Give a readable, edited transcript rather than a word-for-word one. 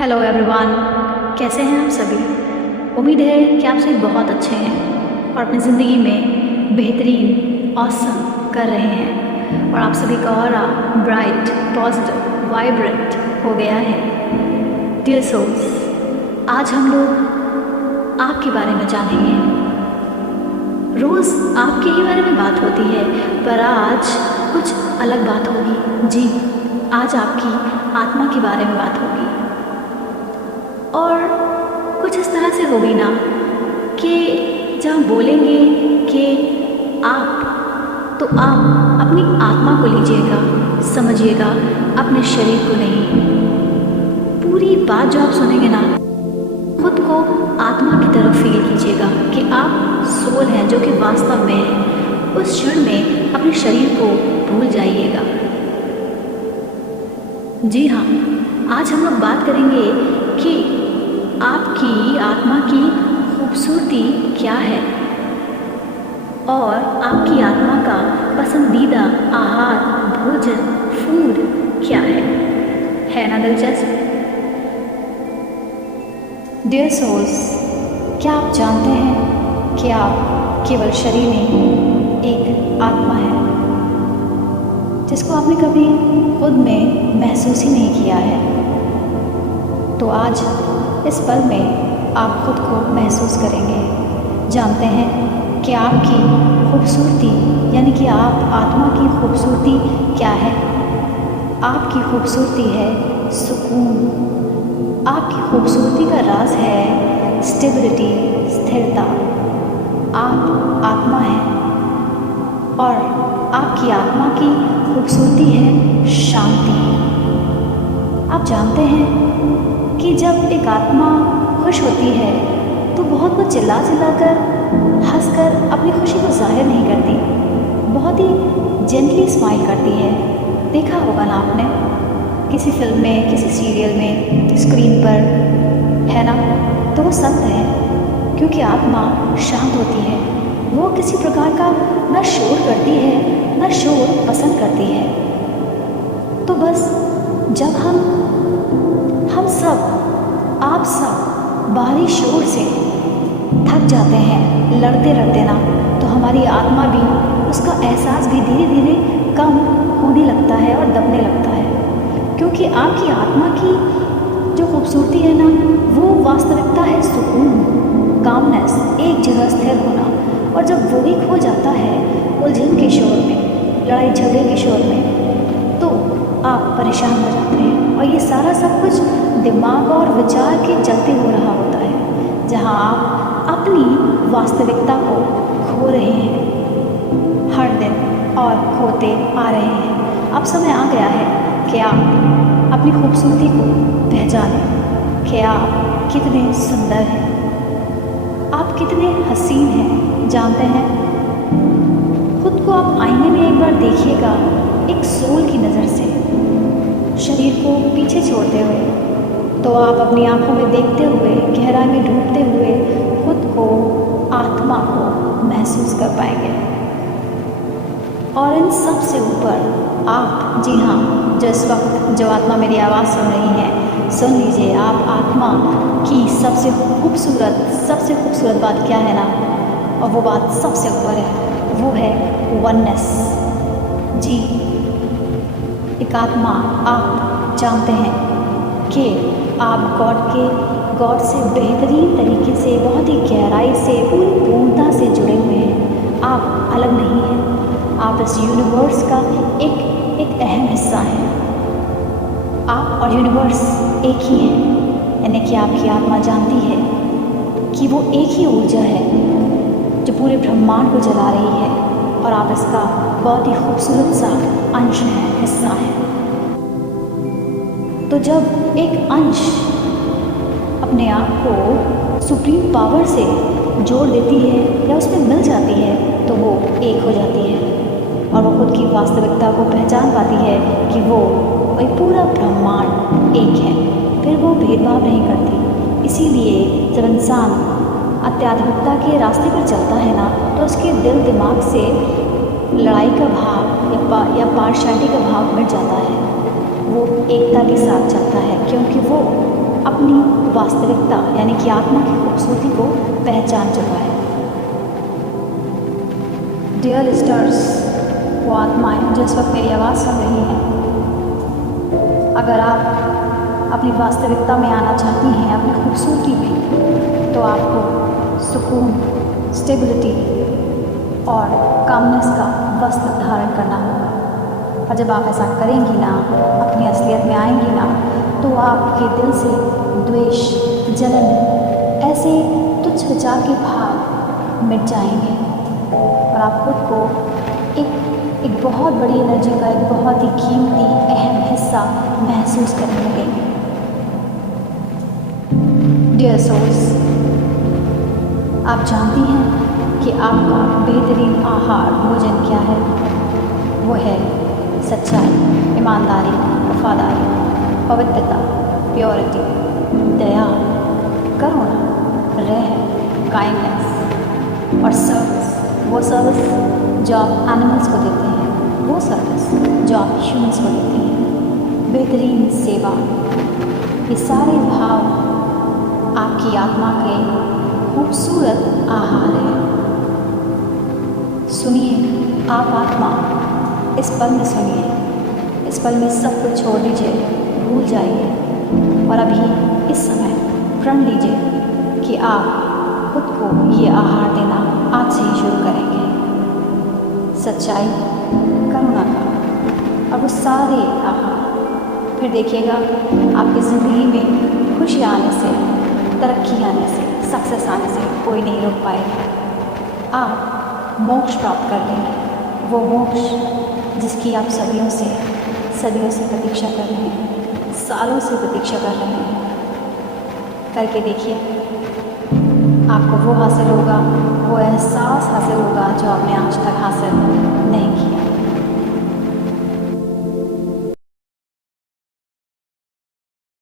Hello everyone, कैसे हैं आप सभी। उम्मीद है कि आप सभी बहुत अच्छे हैं और अपनी ज़िंदगी में बेहतरीन ऑसम कर रहे हैं और आप सभी का ऑरा ब्राइट, पॉजिटिव, वाइब्रेंट हो गया है। डियर सोल्स, आज हम लोग आपके बारे में जानेंगे। रोज़ आपके ही बारे में बात होती है, पर आज कुछ अलग बात होगी। जी, आज आपकी आत्मा के बारे में बात होगी और कुछ इस तरह से होगी ना कि जब हम बोलेंगे कि आप, तो आप अपनी आत्मा को लीजिएगा, समझिएगा, अपने शरीर को नहीं। पूरी बात जो आप सुनेंगे ना, खुद को आत्मा की तरफ फील कीजिएगा कि आप सोल हैं जो कि वास्तव में है। उस क्षण में अपने शरीर को भूल जाइएगा। जी हाँ, आज हम लोग बात करेंगे कि आपकी आत्मा की खूबसूरती क्या है और आपकी आत्मा का पसंदीदा आहार, भोजन, फूड क्या है ना दिलचस्प। डियर सोल्स, क्या आप जानते हैं कि आप केवल शरीर नहीं, एक आत्मा है जिसको आपने कभी खुद में महसूस ही नहीं किया है। तो आज इस पल में आप खुद को महसूस करेंगे। जानते हैं कि आपकी खूबसूरती, यानी कि आप आत्मा की खूबसूरती क्या है। आपकी खूबसूरती है सुकून। आपकी खूबसूरती का राज है स्टेबिलिटी, स्थिरता। आप आत्मा हैं और आपकी आत्मा की खूबसूरती है शांति। आप जानते हैं कि जब एक आत्मा खुश होती है तो बहुत चिल्ला कर, हंसकर अपनी खुशी को जाहिर नहीं करती, बहुत ही जेंटली स्माइल करती है। देखा होगा ना आपने किसी फिल्म में, किसी सीरियल में, स्क्रीन पर, है ना। तो वो सत्य है, क्योंकि आत्मा शांत होती है। वो किसी प्रकार का न शोर करती है, न शोर पसंद करती है। तो बस जब हम सब, आप सब बाहरी शोर से थक जाते हैं, लड़ते लड़ते ना, तो हमारी आत्मा भी, उसका एहसास भी धीरे धीरे कम होने लगता है और दबने लगता है। क्योंकि आपकी आत्मा की जो खूबसूरती है ना, वो वास्तविकता है सुकून, कामनेस, एक जगह स्थिर होना। और जब वो ही खो जाता है उलझन के शोर में, लड़ाई झगड़े के शोर में, तो आप परेशान हो जाते हैं। और ये सारा सब कुछ दिमाग और विचार के चलते हो रहा होता है, जहाँ आप अपनी वास्तविकता को खो रहे हैं हर दिन और खोते आ रहे हैं। अब समय आ गया है कि आप अपनी खूबसूरती को पहचानें कि आप कितने सुंदर हैं, आप कितने हसीन हैं। जानते हैं, खुद को आप आईने में एक बार देखिएगा, एक सोल की नज़र से, शरीर को पीछे छोड़ते हुए। तो आप अपनी आंखों में देखते हुए, गहराई में ढूंढते हुए खुद को, आत्मा को महसूस कर पाएंगे। और इन सब से ऊपर आप, जी हाँ, जो इस वक्त जो आत्मा मेरी आवाज़ सुन रही है, सुन लीजिए, आप आत्मा की सबसे खूबसूरत बात क्या है ना, और वो बात सबसे ऊपर है, वो है वननेस। जी, एक आत्मा, आप जानते हैं कि आप गॉड से बेहतरीन तरीके से, बहुत ही गहराई से, पूरी पूर्णता से जुड़े हुए हैं। आप अलग नहीं हैं, आप इस यूनिवर्स का एक अहम हिस्सा हैं। आप और यूनिवर्स एक ही है, यानी कि आपकी आत्मा जानती है कि वो एक ही ऊर्जा है जो पूरे ब्रह्मांड को जला रही है और आप इसका बहुत ही खूबसूरत सा अंश है, हिस्सा है। तो जब एक अंश अपने आप को सुप्रीम पावर से जोड़ देती है या उसमें मिल जाती है, तो वो एक हो जाती है और वो खुद की वास्तविकता को पहचान पाती है कि वो पूरा ब्रह्मांड एक है। फिर वो भेदभाव नहीं करती। इसीलिए जब इंसान आध्यात्मिकता के रास्ते पर चलता है ना, तो उसके दिल दिमाग से लड़ाई का भाव या पार्शियलिटी का भाव मिट जाता है। वो एकता के साथ चलता है, क्योंकि वो अपनी वास्तविकता यानी कि आत्मा की खूबसूरती को पहचान चुका है। डियर लिस्टर्स, वो आत्माएं जो इस वक्त मेरी आवाज़ सुन रही हैं, अगर आप अपनी वास्तविकता में आना चाहती हैं, अपनी खूबसूरती में, तो आपको सुकून, स्टेबिलिटी और कामनेस का वस्त्र धारण करना होगा। और जब आप ऐसा करेंगी ना, अपनी असलियत में आएंगी ना, तो आपके दिल से द्वेष, जलन, ऐसे तुच्छ विचार के भाव मिट जाएंगे और आप खुद को एक बहुत बड़ी एनर्जी का एक बहुत ही कीमती अहम हिस्सा महसूस करने लगेंगे। डियर सोल्स, आप जानती हैं कि आपका बेहतरीन आहार भोजन क्या है? वो है सच्चाई, ईमानदारी, वफादारी, पवित्रता, प्योरिटी, दया, करुणा, रहम, काइंडनेस और सर्विस। वो सर्विस जो आप एनिमल्स को देते हैं, वो सर्विस जो आप ह्यूमन्स को देते हैं, बेहतरीन सेवा, ये सारे भाव आपकी आत्मा के खूबसूरत आहार हैं। सुनिए, आप आत्मा, इस पल में सुनिए, इस पल में सब कुछ छोड़ दीजिए, भूल जाइए और अभी इस समय प्रण लीजिए कि आप खुद को ये आहार देना आज से ही शुरू करेंगे। सच्चाई, करुणा का और वो सारे आहार। फिर देखिएगा आपकी ज़िंदगी में खुशी आने से, तरक्की आने से, सक्सेस आने से कोई नहीं रोक पाएगा। आप मोक्ष प्राप्त कर लेंगे, वो मोक्ष जिसकी आप सदियों से प्रतीक्षा कर रहे हैं, सालों से प्रतीक्षा कर रहे हैं। करके देखिए, आपको वो हासिल होगा, वो एहसास हासिल होगा जो आपने आज तक हासिल